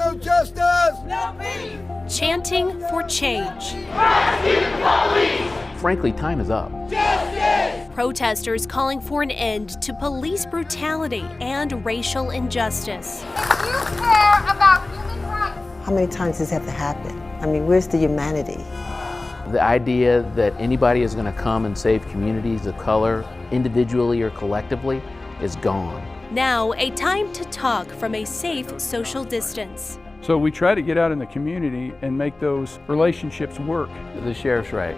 No justice! No peace! Chanting for change. Frankly, time is up. Justice! Protesters calling for an end to police brutality and racial injustice. If you care about human rights, how many times does this have to happen? I mean, where's the humanity? The idea that anybody is going to come and save communities of color, individually or collectively, is gone. Now, a time to talk from a safe social distance. So we try to get out in the community and make those relationships work. The sheriff's right.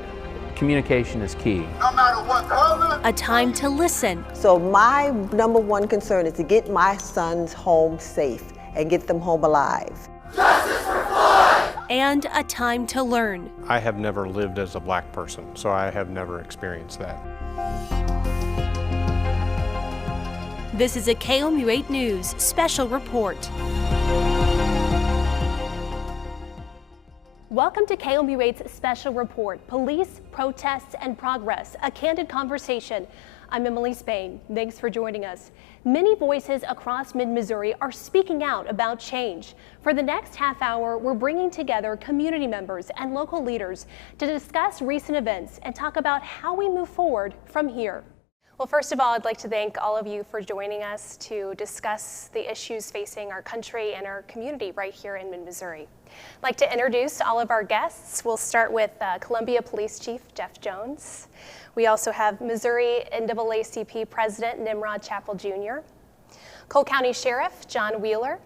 Communication is key. No matter what color. A time to listen. So my number one concern is to get my sons home safe and get them home alive. Justice for Floyd! And a time to learn. I have never lived as a black person, so I have never experienced that. This is a KOMU 8 News special report. Welcome to KOMU 8's special report, Police, Protests, and Progress, a candid conversation. I'm Emily Spain. Thanks for joining us. Many voices across mid-Missouri are speaking out about change. For the next half hour, we're bringing together community members and local leaders to discuss recent events and talk about how we move forward from here. Well, first of all, I'd like to thank all of you for joining us to discuss the issues facing our country and our community right here in mid-Missouri. I'd like to introduce all of our guests. We'll start with Columbia Police Chief Jeff Jones. We also have Missouri NAACP President Nimrod Chappell Jr., Cole County Sheriff John Wheeler,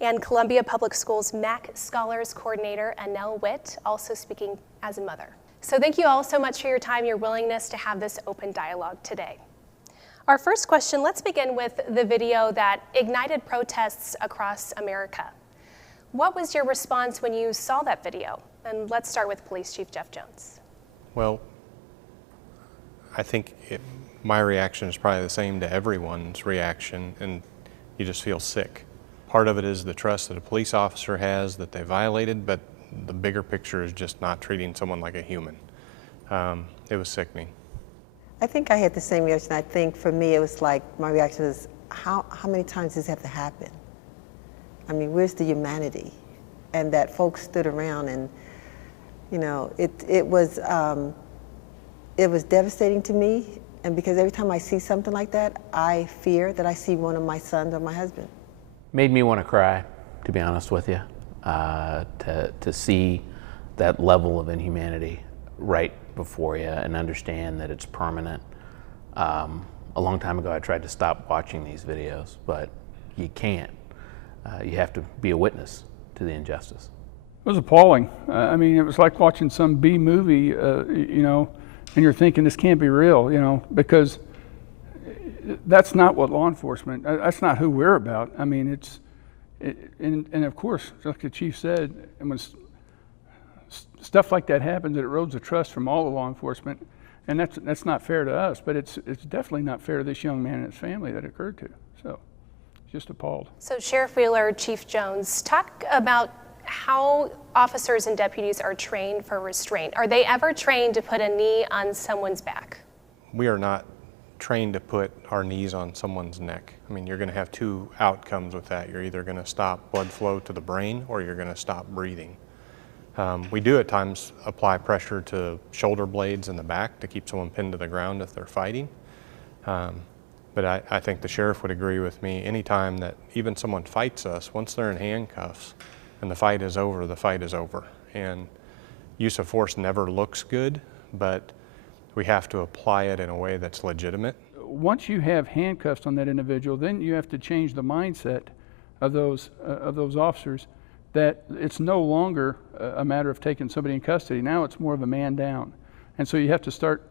and Columbia Public Schools MAC Scholars Coordinator Annelle Witt, also speaking as a mother. So thank you all so much for your time, your willingness to have this open dialogue today. Our first question, let's begin with the video that ignited protests across America. What was your response when you saw that video? And let's start with Police Chief Jeff Jones. Well, I think my reaction is probably the same to everyone's reaction, and you just feel sick. Part of it is the trust that a police officer has that they violated, but the bigger picture is just not treating someone like a human. It was sickening. I think I had the same reaction. I think for me it was like, my reaction was, how many times does this have to happen? I mean, where's the humanity? And that folks stood around and, you know, it was devastating to me. And because every time I see something like that, I fear that I see one of my sons or my husband. Made me want to cry, to be honest with you, to see that level of inhumanity right before you and understand that it's permanent. A long time ago I tried to stop watching these videos, but you can't. You have to be a witness to the injustice. It was appalling. I mean, it was like watching some B movie, you know, and you're thinking this can't be real, you know, because that's not what law enforcement, that's not who we're about. I mean, and of course, like the chief said, and when stuff like that happens, it erodes the trust from all the law enforcement, and that's not fair to us, but it's definitely not fair to this young man and his family that it occurred to. So, just appalled. So Sheriff Wheeler, Chief Jones, talk about how officers and deputies are trained for restraint. Are they ever trained to put a knee on someone's back? We are not trained to put our knees on someone's neck. I mean, you're going to have two outcomes with that. You're either going to stop blood flow to the brain or you're going to stop breathing. We do at times apply pressure to shoulder blades in the back to keep someone pinned to the ground if they're fighting. But I think the sheriff would agree with me. Anytime that even someone fights us, once they're in handcuffs and the fight is over, the fight is over. And use of force never looks good, but we have to apply it in a way that's legitimate. Once you have handcuffs on that individual, then you have to change the mindset of those officers, that it's no longer a matter of taking somebody in custody. Now it's more of a man down. And so you have to start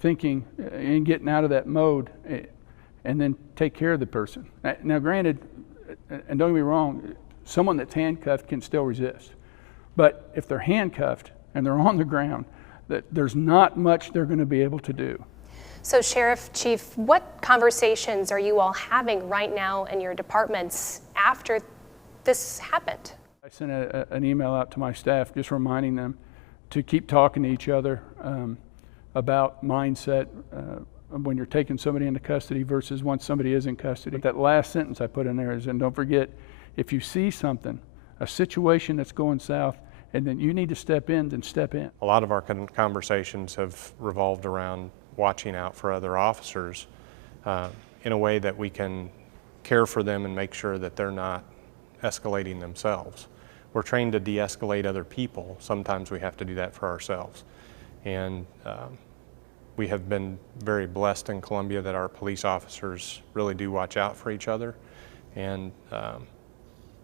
thinking and getting out of that mode and then take care of the person. Now granted, and don't get me wrong, someone that's handcuffed can still resist. But if they're handcuffed and they're on the ground, there's not much they're going to be able to do. So Sheriff, Chief, what conversations are you all having right now in your departments after this happened? I sent an email out to my staff just reminding them to keep talking to each other about mindset when you're taking somebody into custody versus once somebody is in custody. But that last sentence I put in there is, and don't forget, if you see something, a situation that's going south, and then you need to step in, then step in. A lot of our conversations have revolved around watching out for other officers in a way that we can care for them and make sure that they're not escalating themselves. We're trained to de-escalate other people. Sometimes we have to do that for ourselves. And we have been very blessed in Columbia that our police officers really do watch out for each other, and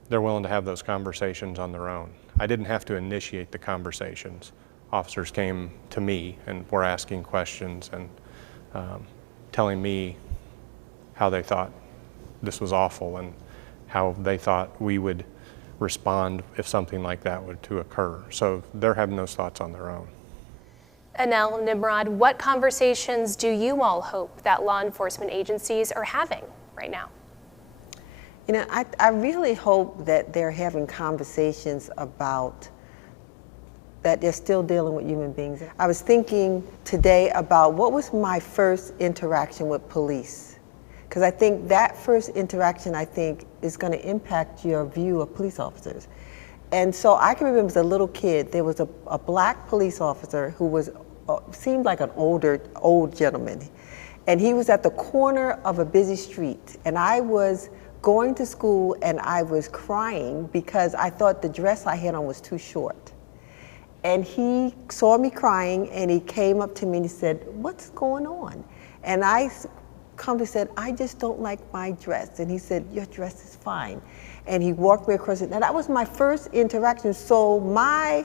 they're willing to have those conversations on their own. I didn't have to initiate the conversations. Officers came to me and were asking questions and telling me how they thought this was awful and how they thought we would respond if something like that were to occur. So they're having those thoughts on their own. Anel, Nimrod, what conversations do you all hope that law enforcement agencies are having right now? You know, I really hope that they're having conversations about that they're still dealing with human beings. I was thinking today about what was my first interaction with police. Because I think that first interaction, I think, is going to impact your view of police officers. And so I can remember as a little kid, there was a black police officer who was, seemed like an old gentleman. And he was at the corner of a busy street. And I was going to school and I was crying because I thought the dress I had on was too short. And he saw me crying and he came up to me and he said, "What's going on?" And I calmly said, "I just don't like my dress." And he said, "Your dress is fine." And he walked me across it. Now that was my first interaction. So my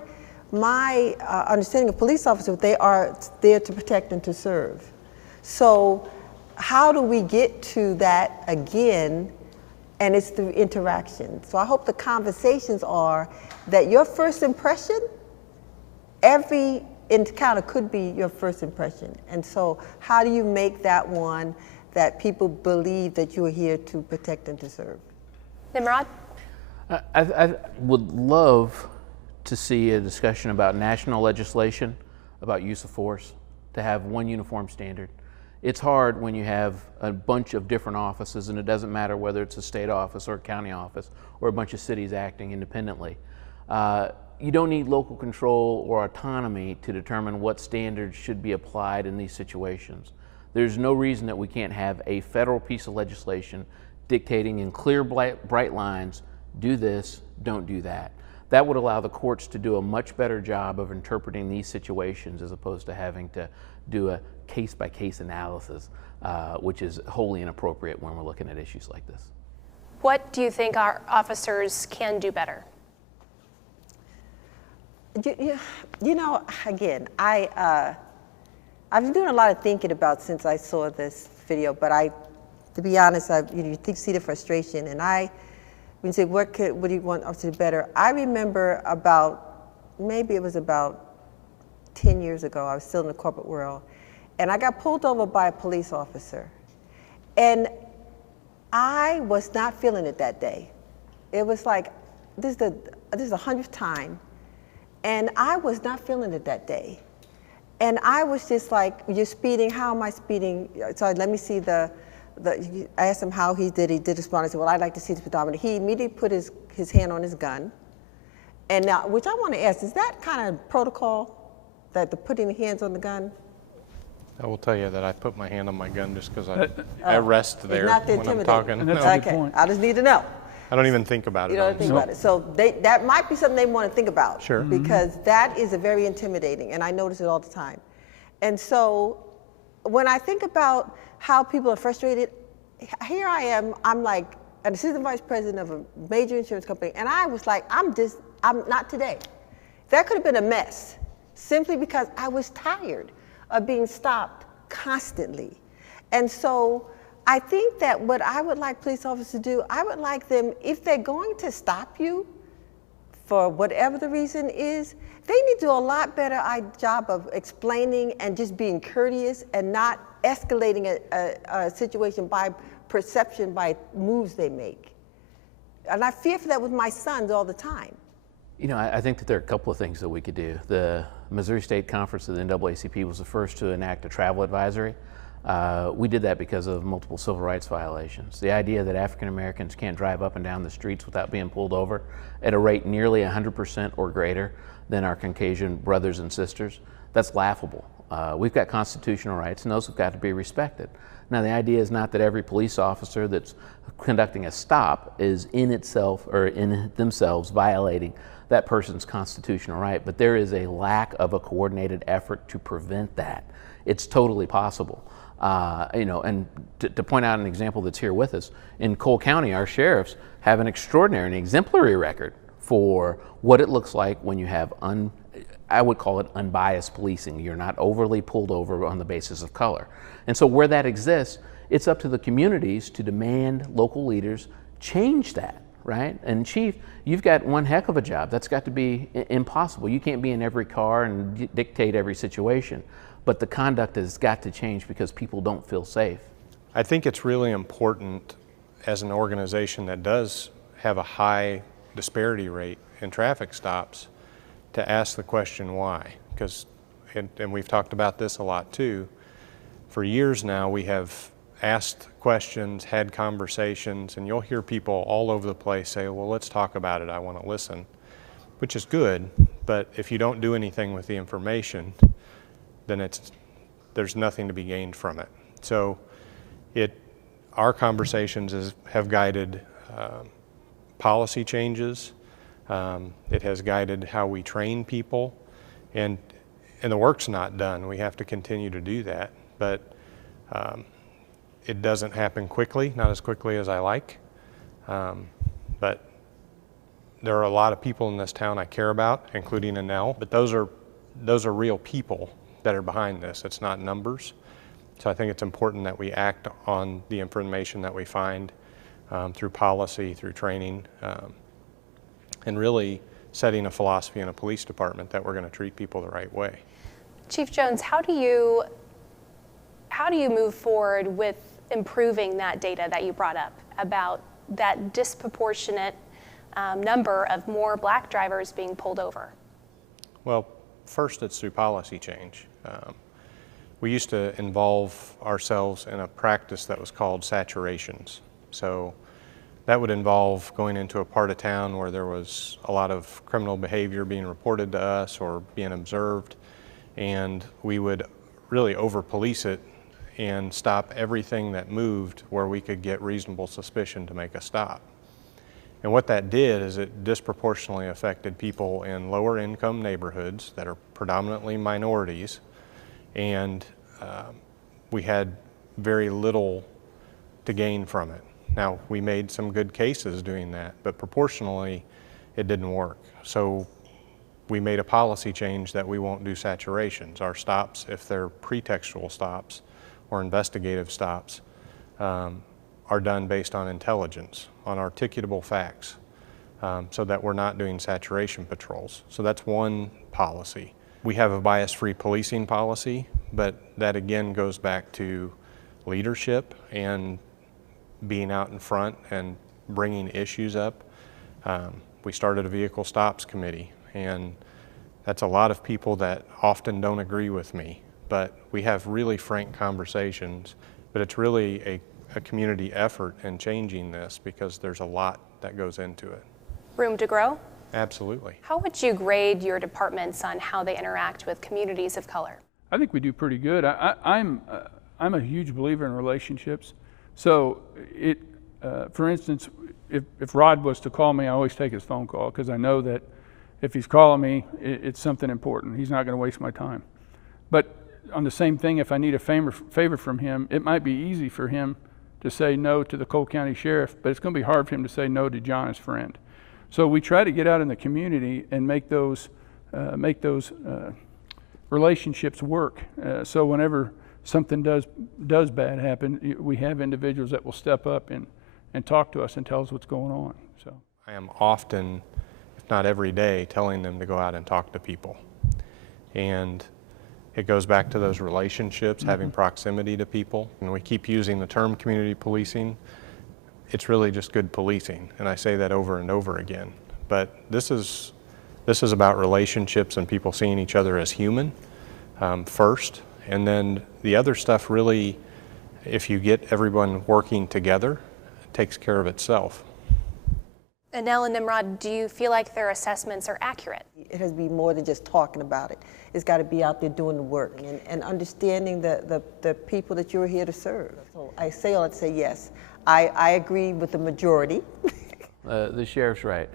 understanding of police officers, they are there to protect and to serve. So how do we get to that again? And it's through interaction. So I hope the conversations are that your first impression, every encounter could be your first impression. And so how do you make that one that people believe that you are here to protect and to serve? Nimrod? I would love to see a discussion about national legislation about use of force, to have one uniform standard. It's hard when you have a bunch of different offices, and it doesn't matter whether it's a state office or a county office or a bunch of cities acting independently. You don't need local control or autonomy to determine what standards should be applied in these situations. There's no reason that we can't have a federal piece of legislation dictating in clear, bright lines, do this, don't do that. That would allow the courts to do a much better job of interpreting these situations as opposed to having to do a case-by-case analysis, which is wholly inappropriate when we're looking at issues like this. What do you think our officers can do better? You know, again, I've been doing a lot of thinking about since I saw this video, but to be honest, you see the frustration, and when you say, what do you want us to do better? I remember maybe it was about 10 years ago, I was still in the corporate world, and I got pulled over by a police officer. And I was not feeling it that day. It was like, this is the 100th time, and I was not feeling it that day. And I was just like, "You're speeding, how am I speeding?" So let me see I asked him how he did respond. I said, "Well, I'd like to see the speedometer." He immediately put his hand on his gun. And now, which I want to ask, is that kind of protocol, that the putting the hands on the gun? I will tell you that I put my hand on my gun just because I rest there not when I'm talking. And that's a good Okay, point. I just need to know. I don't even think about it. You don't think about it. So that might be something they want to think about. Sure. Because that is very intimidating, and I notice it all the time. And so when I think about how people are frustrated, here I am, I'm like an assistant vice president of a major insurance company, and I was like, I'm not today. That could have been a mess, simply because I was tired of being stopped constantly. And so I think that what I would like police officers to do, I would like them, if they're going to stop you for whatever the reason is, they need to do a lot better job of explaining and just being courteous and not escalating a situation by perception, by moves they make. And I fear for that with my sons all the time. You know, I think that there are a couple of things that we could do. The Missouri State Conference of the NAACP was the first to enact a travel advisory. We did that because of multiple civil rights violations. The idea that African Americans can't drive up and down the streets without being pulled over at a rate nearly 100% or greater than our Caucasian brothers and sisters, that's laughable. We've got constitutional rights, and those have got to be respected. Now, the idea is not that every police officer that's conducting a stop is in itself or in themselves violating that person's constitutional right, but there is a lack of a coordinated effort to prevent that. It's totally possible. And to point out an example that's here with us, in Cole County, our sheriffs have an extraordinary and exemplary record for what it looks like when you have I would call it unbiased policing. You're not overly pulled over on the basis of color. And so where that exists, it's up to the communities to demand local leaders change that, right? And Chief, you've got one heck of a job. That's got to be impossible. You can't be in every car and dictate every situation, but the conduct has got to change because people don't feel safe. I think it's really important as an organization that does have a high disparity rate in traffic stops to ask the question why. Because, and we've talked about this a lot too, for years now we have asked questions, had conversations, and you'll hear people all over the place say, well, let's talk about it, I want to listen, which is good, but if you don't do anything with the information, then there's nothing to be gained from it. So our conversations have guided policy changes. It has guided how we train people, and the work's not done. We have to continue to do that, but it doesn't happen quickly, not as quickly as I like, but there are a lot of people in this town I care about, including Annelle, but those are real people that are behind this. It's not numbers. So I think it's important that we act on the information that we find through policy, through training, and really setting a philosophy in a police department that we're going to treat people the right way. Chief Jones, how do you move forward with improving that data that you brought up about that disproportionate number of more black drivers being pulled over? Well, first it's through policy change. We used to involve ourselves in a practice that was called saturations. So that would involve going into a part of town where there was a lot of criminal behavior being reported to us or being observed, and we would really over-police it and stop everything that moved where we could get reasonable suspicion to make a stop. And what that did is it disproportionately affected people in lower income neighborhoods that are predominantly minorities, and we had very little to gain from it. Now, we made some good cases doing that, but proportionally it didn't work. So we made a policy change that we won't do saturations. Our stops, if they're pretextual stops or investigative stops, are done based on intelligence, on articulable facts, so that we're not doing saturation patrols. So that's one policy. We have a bias-free policing policy, but that again goes back to leadership and being out in front and bringing issues up. We started a vehicle stops committee, and that's a lot of people that often don't agree with me, but we have really frank conversations, but it's really a community effort in changing this because there's a lot that goes into it. Room to grow? Absolutely. How would you grade your departments on how they interact with communities of color? I think we do pretty good. I'm a huge believer in relationships. So for instance, if Rod was to call me, I always take his phone call because I know that if he's calling me, it's something important. He's not going to waste my time. But on the same thing, if I need a favor from him, it might be easy for him to say no to the Cole County Sheriff, but it's going to be hard for him to say no to John, his friend. So we try to get out in the community and make those relationships work. So whenever something does bad happen, we have individuals that will step up and talk to us and tell us what's going on. So I am often, if not every day, telling them to go out and talk to people. And it goes back to those relationships, having proximity to people. And we keep using the term community policing. It's really just good policing, and I say that over and over again. But this is about relationships and people seeing each other as human first, and then the other stuff really if you get everyone working together, it takes care of itself. Anel and Nimrod, do you feel like their assessments are accurate? It has to be more than just talking about it. It's got to be out there doing the work and understanding the people that you're here to serve. So I say all that to say yes. I agree with the majority. The sheriff's right.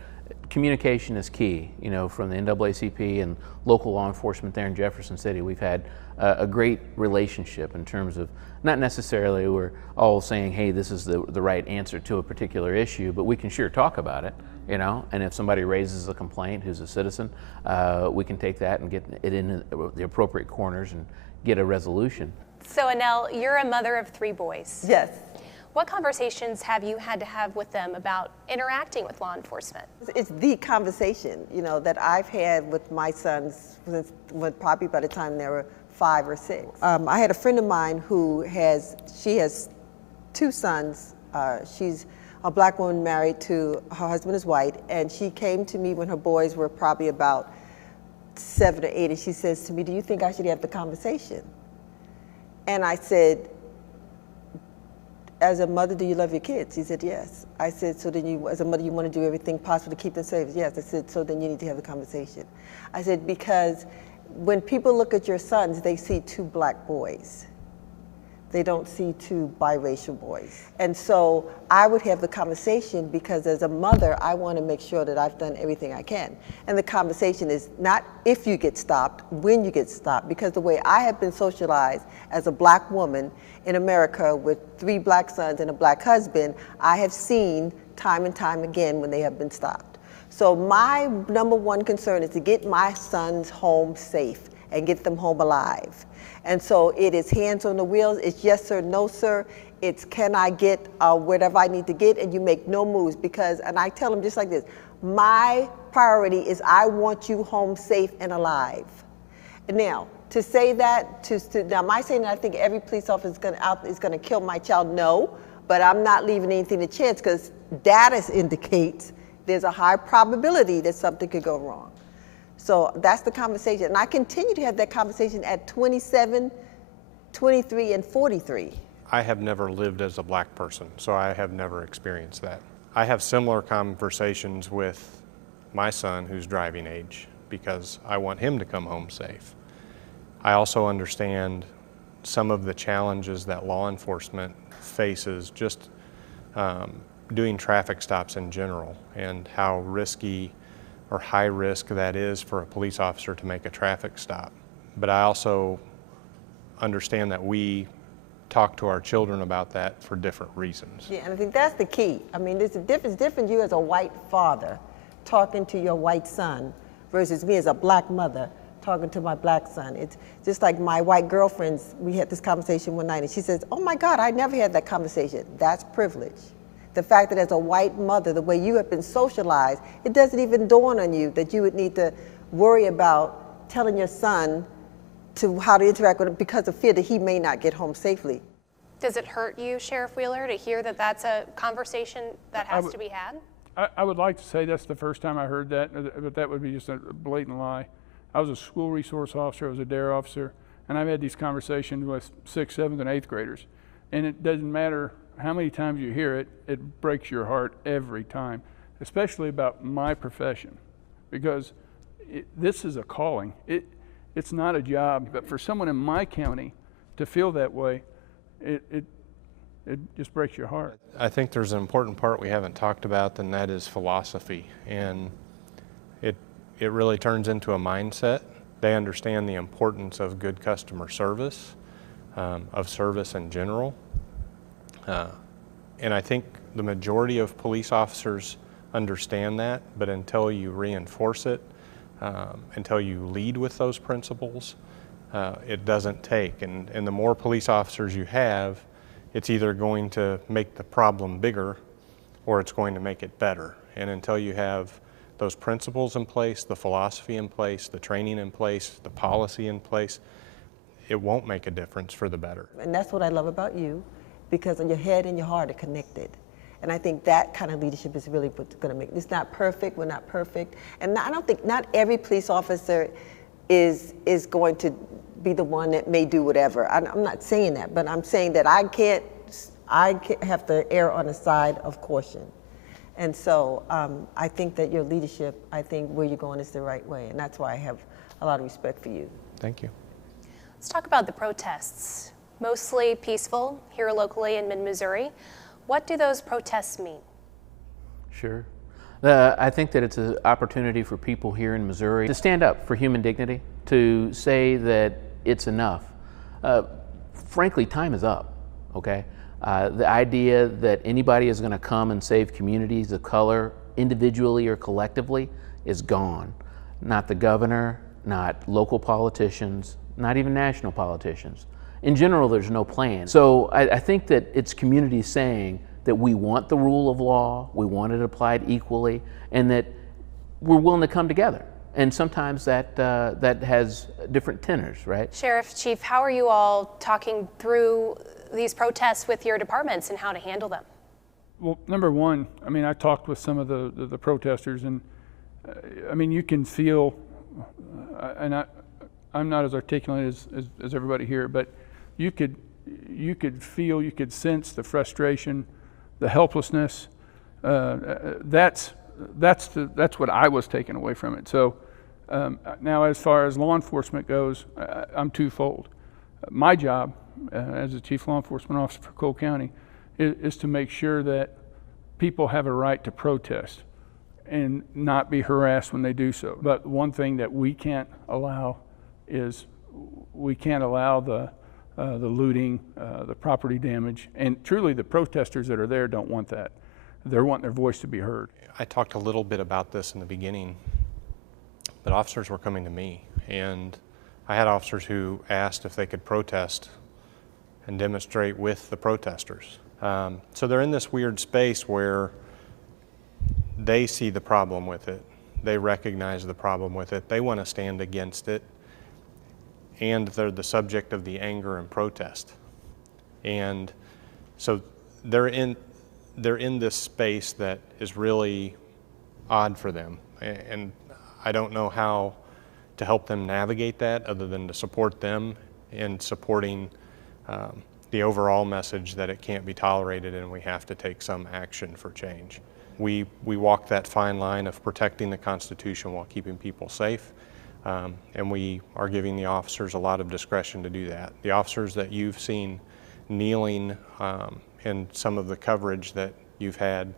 Communication is key. You know, from the NAACP and local law enforcement there in Jefferson City, we've had a great relationship in terms of not necessarily we're all saying, hey, this is the right answer to a particular issue, but we can sure talk about it, you know, and if somebody raises a complaint who's a citizen, we can take that and get it in the appropriate corners and get a resolution. So Anel, you're a mother of 3 boys. Yes. What conversations have you had to have with them about interacting with law enforcement? It's the conversation, you know, that I've had with my sons since probably by the time they were 5 or 6. I had a friend of mine who has 2 sons. She's a black woman married to, her husband is white, and she came to me when her boys were probably about 7 or 8, and she says to me, do you think I should have the conversation? And I said, as a mother, do you love your kids? He said, yes. I said, so then you, as a mother, you want to do everything possible to keep them safe? Yes. I said, so then you need to have the conversation. I said, because when people look at your sons, they see 2 black boys. They don't see 2 biracial boys. And so I would have the conversation because as a mother, I want to make sure that I've done everything I can. And the conversation is not if you get stopped, when you get stopped, because the way I have been socialized as a black woman in America with 3 black sons and a black husband, I have seen time and time again when they have been stopped. So my number 1 concern is to get my sons home safe and get them home alive. And so it is hands on the wheels. It's yes sir, no sir. It's can I get whatever I need to get, and you make no moves because, and I tell them just like this, my priority is I want you home safe and alive. Now, to say that, now am I saying that I think every police officer is gonna kill my child? No, but I'm not leaving anything to chance because data indicates there's a high probability that something could go wrong. So that's the conversation. And I continue to have that conversation at 27, 23, and 43. I have never lived as a black person, so I have never experienced that. I have similar conversations with my son who's driving age because I want him to come home safe. I also understand some of the challenges that law enforcement faces just doing traffic stops in general and how risky or high risk that is for a police officer to make a traffic stop. But I also understand that we talk to our children about that for different reasons. Yeah, and I think that's the key. I mean, there's a different you as a white father talking to your white son versus me as a black mother talking to my black son. It's just like my white girlfriends, we had this conversation one night and she says, oh my God, I never had that conversation. That's privilege. The fact that as a white mother, the way you have been socialized, it doesn't even dawn on you that you would need to worry about telling your son how to interact with him because of fear that he may not get home safely. Does it hurt you, Sheriff Wheeler, to hear that that's a conversation that has to be had? I would like to say that's the first time I heard that, but that would be just a blatant lie. I was a school resource officer, I was a DARE officer, and I've had these conversations with 6th, 7th, and 8th graders. And it doesn't matter how many times you hear it, it breaks your heart every time, especially about my profession, because this is a calling. It's not a job, but for someone in my county to feel that way, it just breaks your heart. I think there's an important part we haven't talked about, and that is philosophy. And it really turns into a mindset. They understand the importance of good customer service, of service in general. And I think the majority of police officers understand that, but until you reinforce it, until you lead with those principles, it doesn't take. And the more police officers you have, it's either going to make the problem bigger or it's going to make it better. And until you have those principles in place, the philosophy in place, the training in place, the policy in place, it won't make a difference for the better. And that's what I love about you, because your head and your heart are connected. And I think that kind of leadership is really what's going to make it. It's not perfect, we're not perfect. And I don't think, not every police officer is going to be the one that may do whatever. I'm not saying that, but I'm saying that I have to err on the side of caution. And so I think that your leadership, I think where you're going is the right way. And that's why I have a lot of respect for you. Thank you. Let's talk about the protests. Mostly peaceful here locally in mid-Missouri. What do those protests mean? Sure. I think that it's an opportunity for people here in Missouri to stand up for human dignity, to say that it's enough. Frankly, time is up, okay? The idea that anybody is going to come and save communities of color individually or collectively is gone. Not the governor, not local politicians, not even national politicians. In general, there's no plan. So I think that it's communities saying that we want the rule of law, we want it applied equally, and that we're willing to come together. And sometimes that has different tenors, right? Sheriff, Chief, how are you all talking through these protests with your departments and how to handle them? Well, number one, I mean, I talked with some of the protesters, and I mean, you can feel, and I'm not as articulate as everybody here, but you could feel, you could sense the frustration, the helplessness. That's what I was taking away from it. So now, as far as law enforcement goes, I'm twofold. My job as a chief law enforcement officer for Cole County is to make sure that people have a right to protest and not be harassed when they do so. But one thing that we can't allow is we can't allow the looting, the property damage, and truly the protesters that are there don't want that. They're wanting their voice to be heard. I talked a little bit about this in the beginning, but officers were coming to me, and I had officers who asked if they could protest and demonstrate with the protesters. So they're in this weird space where they see the problem with it. They recognize the problem with it. They want to stand against it. And they're the subject of the anger and protest. And so they're in this space that is really odd for them. And I don't know how to help them navigate that other than to support them in supporting the overall message that it can't be tolerated and we have to take some action for change. We walk that fine line of protecting the Constitution while keeping people safe. And we are giving the officers a lot of discretion to do that. The officers that you've seen kneeling in some of the coverage that you've had,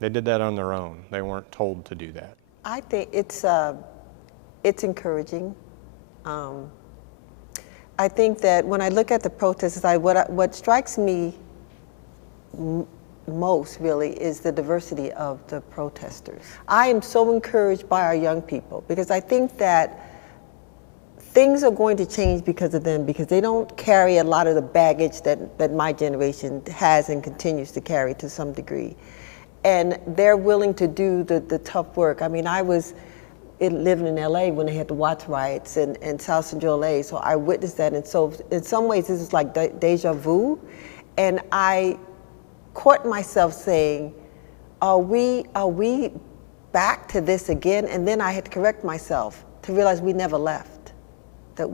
they did that on their own. They weren't told to do that. I think it's encouraging. I think that when I look at the protests, what strikes me most really is the diversity of the protesters. I am so encouraged by our young people because I think that things are going to change because of them, because they don't carry a lot of the baggage that my generation has and continues to carry to some degree. And they're willing to do the tough work. I mean, I was living in LA when they had the Watts riots in South Central LA, so I witnessed that. And so in some ways, this is like deja vu. And I caught myself saying, are we back to this again? And then I had to correct myself to realize we never left, that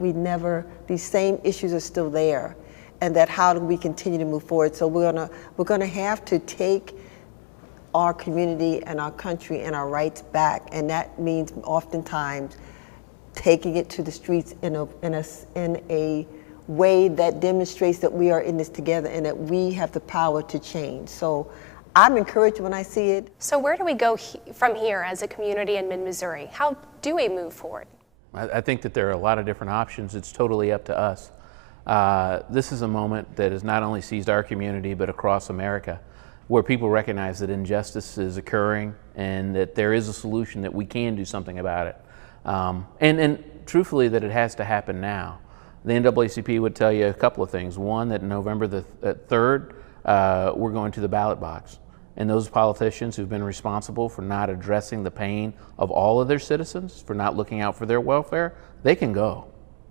these same issues are still there, and that how do we continue to move forward? So we're gonna have to take our community and our country and our rights back, and that means oftentimes taking it to the streets in a way that demonstrates that we are in this together and that we have the power to change. So I'm encouraged when I see it. So where do we go from here as a community in mid-Missouri? How do we move forward? I think that there are a lot of different options. It's totally up to us. This is a moment that has not only seized our community, but across America, where people recognize that injustice is occurring and that there is a solution, that we can do something about it. And truthfully, that it has to happen now. The NAACP would tell you a couple of things. One, that November the 3rd, we're going to the ballot box. And those politicians who've been responsible for not addressing the pain of all of their citizens, for not looking out for their welfare, they can go,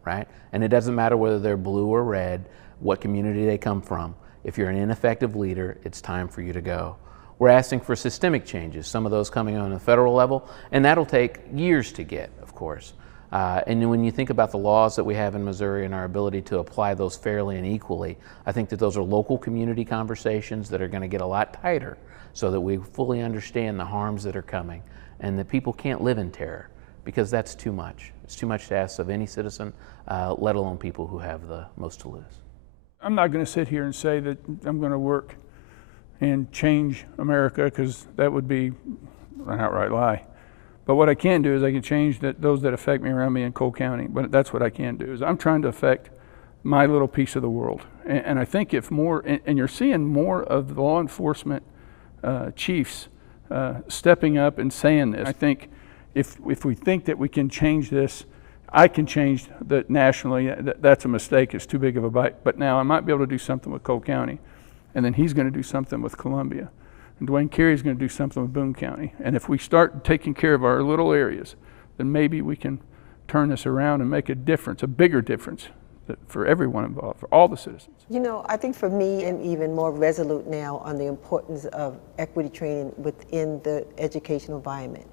right? And it doesn't matter whether they're blue or red, what community they come from. If you're an ineffective leader, it's time for you to go. We're asking for systemic changes, some of those coming on the federal level, and that'll take years to get, of course. And then when you think about the laws that we have in Missouri and our ability to apply those fairly and equally, I think that those are local community conversations that are going to get a lot tighter so that we fully understand the harms that are coming and that people can't live in terror, because that's too much. It's too much to ask of any citizen, let alone people who have the most to lose. I'm not going to sit here and say that I'm going to work and change America, because that would be an outright lie. But what I can do is I can change those that affect me around me in Cole County. But that's what I can do, is I'm trying to affect my little piece of the world. And I think if more, and you're seeing more of the law enforcement chiefs stepping up and saying this. I think if we think that we can change this, I can change that nationally. That's a mistake. It's too big of a bite. But now I might be able to do something with Cole County, and then he's going to do something with Columbia. And Dwayne Carey's going to do something with Boone County. And if we start taking care of our little areas, then maybe we can turn this around and make a difference, a bigger difference for everyone involved, for all the citizens. You know, I think for me, I'm even more resolute now on the importance of equity training within the educational environment.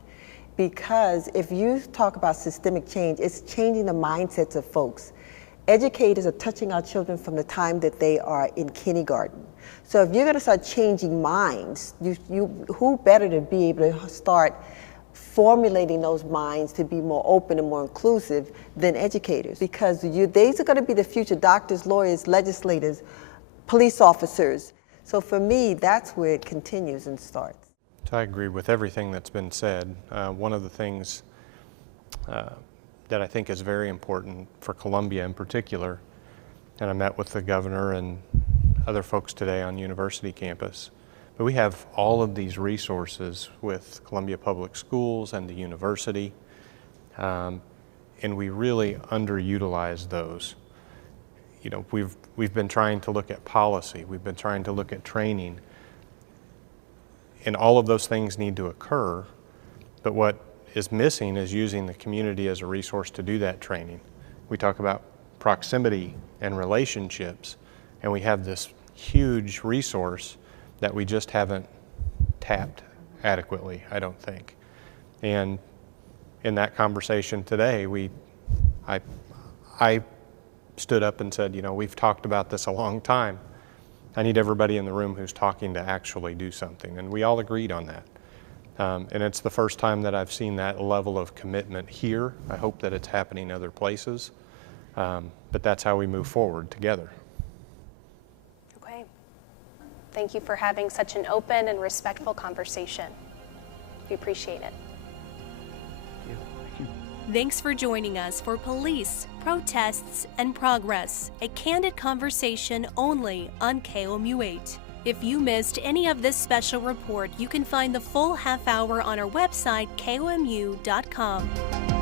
Because if you talk about systemic change, it's changing the mindsets of folks. Educators are touching our children from the time that they are in kindergarten. So if you're going to start changing minds, who better to be able to start formulating those minds to be more open and more inclusive than educators? Because these are going to be the future doctors, lawyers, legislators, police officers. So for me, that's where it continues and starts. So I agree with everything that's been said. One of the things that I think is very important for Columbia in particular, and I met with the governor and other folks today on university campus, but we have all of these resources with Columbia Public Schools and the university, and we really underutilize those. You know, we've been trying to look at policy, we've been trying to look at training, and all of those things need to occur, but what is missing is using the community as a resource to do that training. We talk about proximity and relationships, and we have this huge resource that we just haven't tapped adequately, I don't think. And in that conversation today, I stood up and said, you know, we've talked about this a long time. I need everybody in the room who's talking to actually do something, and we all agreed on that. And it's the first time that I've seen that level of commitment here. I hope that it's happening other places, but that's how we move forward together. Okay. Thank you for having such an open and respectful conversation. We appreciate it. Thanks for joining us for Police, Protests, and Progress, a candid conversation only on KOMU 8. If you missed any of this special report, you can find the full half hour on our website, KOMU.com.